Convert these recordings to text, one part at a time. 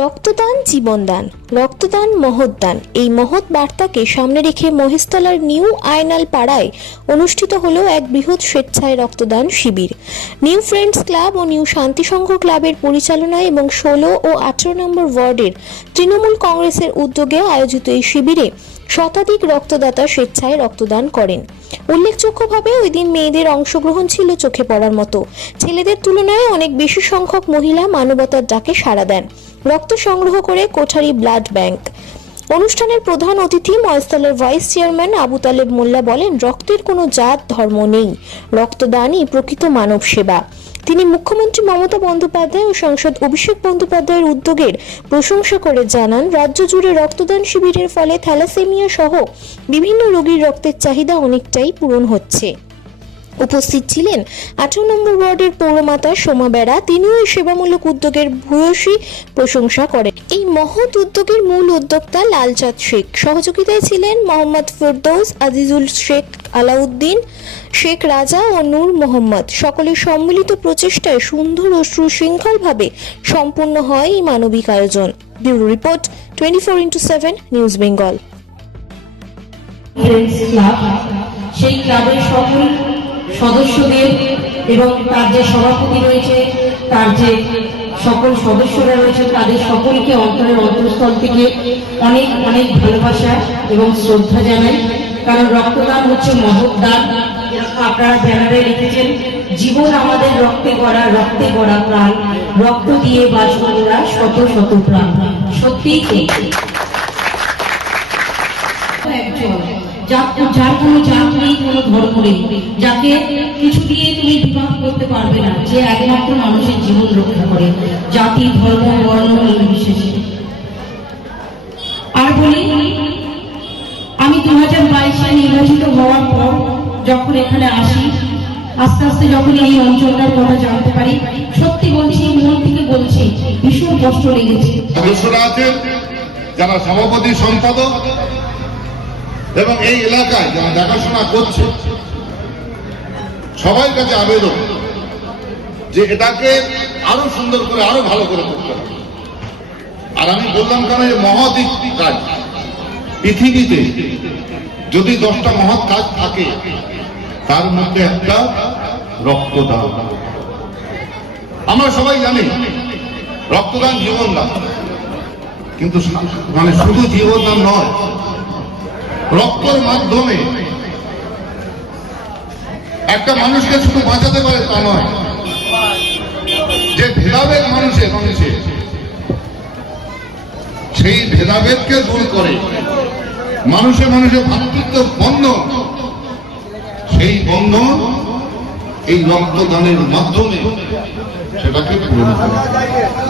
রক্তদান জীবনদান, রক্তদান মহৎদান। এই মহৎ বার্তাকে সামনে রেখে মহেশতলার নিউ আয়নাল পাড়ায় অনুষ্ঠিত হলো এক বৃহৎ স্বেচ্ছায় রক্তদান শিবির। নিউ ফ্রেন্ডস ক্লাব ও নিউ শান্তি সংঘ ক্লাবের পরিচালনায় এবং 16 ও 18 নম্বর ওয়ার্ডের তৃণমূল কংগ্রেসের উদ্যোগে আয়োজিত এই শিবিরে শতাধিক রক্তদাতা স্বেচ্ছায় রক্তদান করেন। উল্লেখযোগ্যভাবে ওই দিন মেয়েদের অংশগ্রহণ ছিল চোখে পড়ার মতো। ছেলেদের তুলনায় অনেক বেশি সংখ্যক মহিলা মানবতার ডাকে সাড়া দেন, রক্ত সংগ্রহ করে কোঠারি ব্লাড ব্যাংক। অনুষ্ঠানের প্রধান অতিথি মহেশতলার ভাইস চেয়ারম্যান আবু তালেব মোল্লা বলেন, রক্তের কোনো জাত ধর্ম নেই, রক্তদানই প্রকৃত মানব সেবা। তিনি মুখ্যমন্ত্রী মমতা বন্দ্যোপাধ্যায় ও সাংসদ অভিষেক বন্দ্যোপাধ্যায়ের উদ্যোগের প্রশংসা করে জানান, রাজ্য জুড়ে রক্তদান শিবিরের ফলে থ্যালাসেমিয়া সহ বিভিন্ন রোগীর রক্তের চাহিদা অনেকটাই পূরণ হচ্ছে। উপস্থিত ছিলেন 18 নম্বর ওয়ার্ডের পৌরমাতা সোমা বেড়া। তিনিও এই সেবামূলক উদ্যোগের ভূয়সী প্রশংসা করেন। এই মহৎ উদ্যোগের মূল উদ্যোক্তা লালচাঁদ শেখ, সহযোগিতায় ছিলেন মোহাম্মদ ফেরদৌস, আজিজুল শেখ, আলাউদ্দিন শেখ রাজা ও নূর মোহাম্মদ। সকলের সম্মিলিত প্রচেষ্টায় সুন্দর ও সুশৃঙ্খলভাবে সম্পূর্ণ হয় এই মানবিক আয়োজন। Bureau report 24x7 news Bengal. সেই ক্লাবের সকল সদস্যদের এবং তার যে সভাপতি রয়েছে, তার যে সকল সদস্যরা রয়েছে, তাদের সকলকে অন্তরের অন্তঃস্থল থেকে অনেক অনেক ভালোবাসা এবং শ্রদ্ধা জানাই। কারণ রক্তদান হচ্ছে মহৎ দান। আপনারা ব্যানারে লিখেছেন, জীবন আমাদের রক্তে গড়া প্রাণ, রক্ত দিয়ে বাঁচবরা শত শত প্রাণ। সত্যিই যার কোনো জাত নেই, কোনো ধর্ম নেই, যাকে কিছু দিয়ে তুমি বিভাগ করতে পারবে না, যে একমাত্র মানুষের জীবন রক্ষা করে, জাতি ধর্ম বর্ণ নির্বিশেষে। আর বলি, আমি 2022-এ নির্বাচিত হওয়ার পর যখন এখানে আসি, আস্তে আস্তে যখন এই অঞ্চলটার কথা জানতে পারি, সত্যি বলছি, মন থেকে বলছি, ভীষণ কষ্ট লেগেছে। সদস্যরা আছেন যারা সভাপতি, সম্পাদক এবং এই এলাকায় যারা দেখাশোনা করছে, সবার কাছে আবেদন যে এটাকে আরো সুন্দর করে, আরো ভালো করে করতে হবে। আর আমি বললাম কেন, যে মহৎ কাজ পৃথিবীতে যদি 10টা মহৎ কাজ থাকে, তার মধ্যে একটা রক্তদান। আমরা সবাই জানি রক্তদান জীবনদান, কিন্তু মানে শুধু জীবনদান নয়, রক্তের মাধ্যমে একটা মানুষকে শুধু বাঁচাতে পারে তা নয়, যে ভেদাভেদ মানুষের সেই ভেদাভেদকে দূর করে মানুষে মানুষের ভাতৃত্ব বন্ধন, সেই বন্ধন এই রক্তদানের মাধ্যমে সেটাকে পূরণ করে।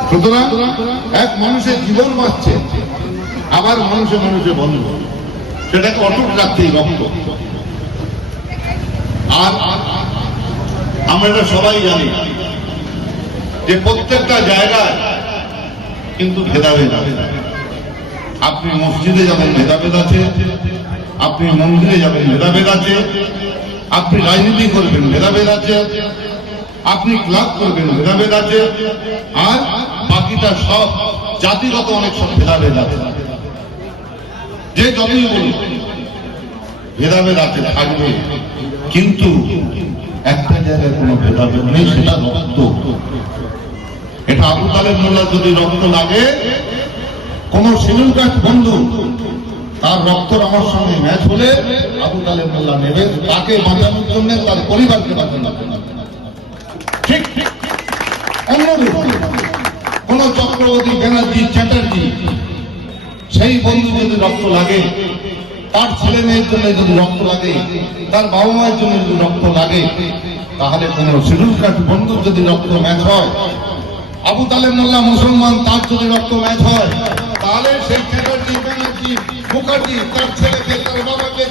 সুতরাং এক মানুষের জীবন বাঁচছে, আবার মানুষে মানুষে বন্ধন, সেটাকে অটুট রাখতে রক্ত। আর আমরা সবাই জানি যে প্রত্যেকটা জায়গায় কিন্তু ভেদাভেদ আছে। আপনি মসজিদে যাবেন, ভেদাভেদ আছে, আপনি মন্দিরে যাবেন, ভেদাভেদ আছে, আপনি রাজনীতি করবেন, ভেদাভেদ আছে, আপনি ক্লাব করবেন, ভেদাভেদ আছে, আর বাকিটা সব জাতিগত অনেক সব ভেদাভেদ আছে। যে যতই বলুন ভেদাভেদ আছে, থাকবে, কিন্তু একটা জায়গায় কোনো ভেদাভেদ নেই, সেটা রক্ত। এটা আবু তালেব মোল্লা যদি রক্ত লাগে, কোন শিডিউল কাস্ট বন্ধু তার রক্তর আমার সঙ্গে ম্যাচ হলে আবু তালেব মোল্লা নেবে, তাকে বাঁচানোর জন্য, তার পরিবারকে বাঁচানোর জন্য। ঠিক অন্যরূপ কোন চক্রবর্তী, ব্যানার্জি, চ্যাটার্জি, সেই বন্ধু যদি রক্ত লাগে, তার ছেলে মেয়ের জন্য যদি রক্ত লাগে, তার বাবা মায়ের জন্য যদি রক্ত লাগে, তাহলে কোন শিডিউল কাস্ট বন্ধুর যদি রক্ত ম্যাচ হয়, আবু তালেব মোল্লা মুসলমান, তার যদি রক্ত ম্যাচ হয়, তাহলে সেই চ্যাটার্জি, ব্যানার্জি, মুখার্জি তার ছেলেকে, তার বাবাকে,